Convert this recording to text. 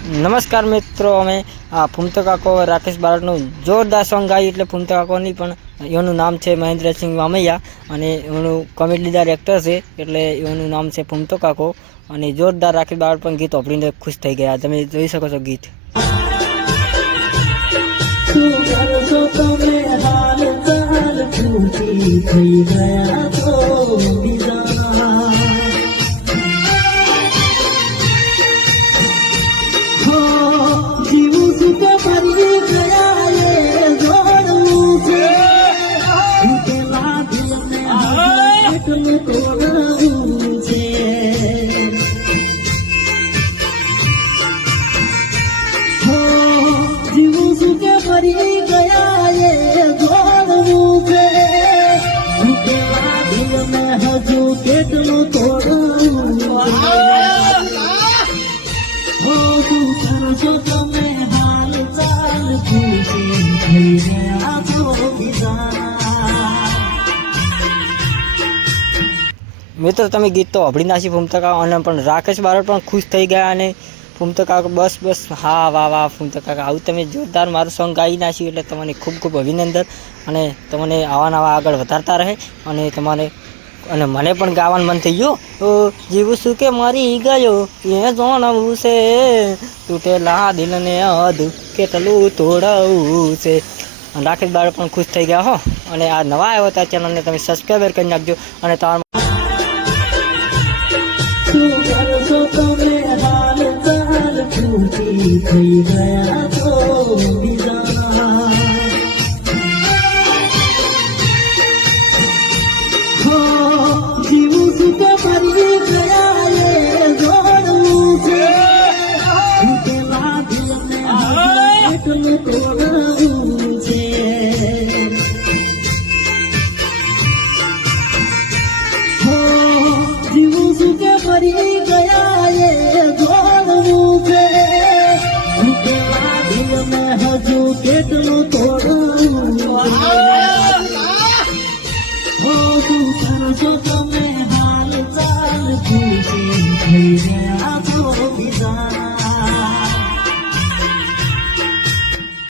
નમસ્કાર મિત્રો, અમે આ ફૂમતો કાકો રાકેશ બારડનું જોરદાર સોંગ ગાયું. એટલે ફૂમતો કાકોની પણ એનું નામ છે મહેન્દ્રસિંહ વામૈયા અને એનું કોમેડીદાર એક્ટર છે, એટલે એનું નામ છે ફૂમતો કાકો. અને જોરદાર રાકેશ બારડ પણ ગીત વાપરીને ખુશ થઈ ગયા. તમે જોઈ શકો છો ગીત. મિત્રો તમે ગીત તો અભડી નાસી ફૂમતો કાકા, અને પણ રાકેશ બારડ પણ ખુશ થઈ ગયા. અને ફૂમતો કાકા બસ હા વાહ વાહ ફૂમતો કાકા, આવું તમે જોરદાર મારું સોંગ ગાઈ નાખ્યું, એટલે તમને ખૂબ ખૂબ અભિનંદન. અને તમને આવા નવા આગળ વધારતા રહે. અને તમારે અને મને પણ ગાવાનું મન થઈ ગયું. જીવું શું કે મરી ગયો એ જાણવું છે, તૂટેલા દિલને અધ કેટલું તોડવું છે. અને રાકેશ બારડ પણ ખુશ થઈ ગયા હો. અને આ નવા આવ્યો હતા ચેનલને તમે સબસ્ક્રાઈબર કરી નાખજો. અને તમારા તમે હાલ ચાલ ખુશી થઈ ગયા.